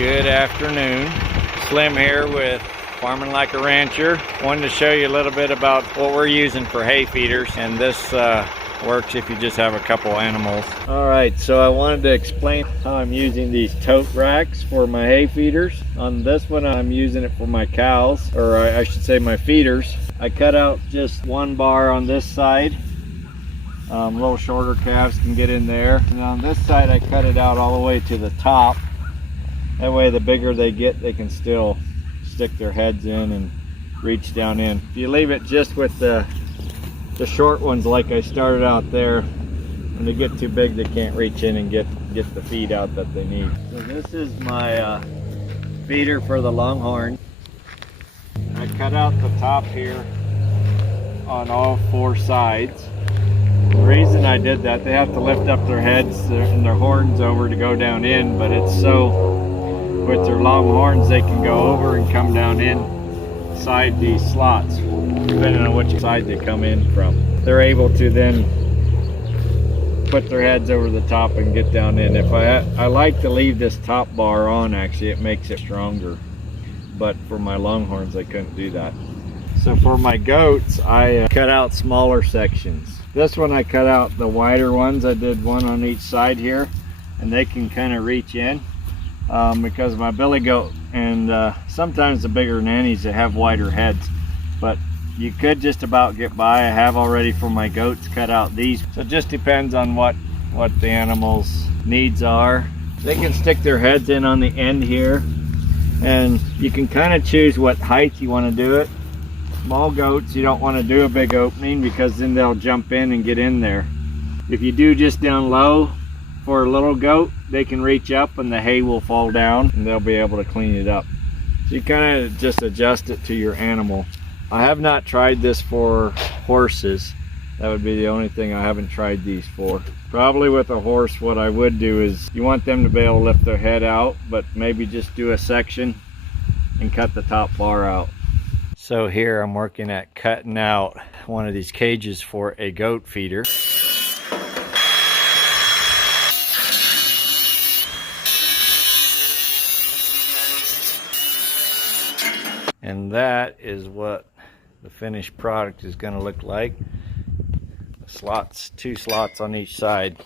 Good afternoon. Slim here with Farming Like a Rancher. Wanted to show you a little bit about what we're using for hay feeders, and this works if you just have a couple animals. Alright, so I wanted to explain how I'm using these tote racks for my hay feeders. On this one I'm using it for my cows, or I should say my feeders. I cut out just one bar on this side. Little shorter calves can get in there. And on this side I cut it out all the way to the top. That way the bigger they get, they can still stick their heads in and reach down in. If you leave it just with the short ones like I started out there, when they get too big they can't reach in and get the feed out that they need. So this is my feeder for the longhorn. I cut out the top here on all four sides. The reason I did that, they have to lift up their heads and their horns over to go down in, but it's so with their long horns they can go over and come down inside these slots depending on which side they come in from. They're able to then put their heads over the top and get down in. If I like to leave this top bar on, actually it makes it stronger, but for my longhorns I couldn't do that. So for my goats I cut out smaller sections. This one I cut out the wider ones. I did one on each side here, and they can kind of reach in. Because my billy goat and sometimes the bigger nannies that have wider heads, but you could just about get by. I have already for my goats cut out these, so it just depends on what the animal's needs are. They can stick their heads in on the end here, and you can kind of choose what height you want to do it. Small goats, you don't want to do a big opening because then they'll jump in and get in there. If you do just down low for a little goat, they can reach up and the hay will fall down and they'll be able to clean it up. So you kind of just adjust it to your animal. I have not tried this for horses. That would be the only thing I haven't tried these for. Probably with a horse, what I would do is you want them to be able to lift their head out, but maybe just do a section and cut the top bar out. So here I'm working at cutting out one of these cages for a goat feeder. And that is what the finished product is going to look like. Slots, 2 slots on each side.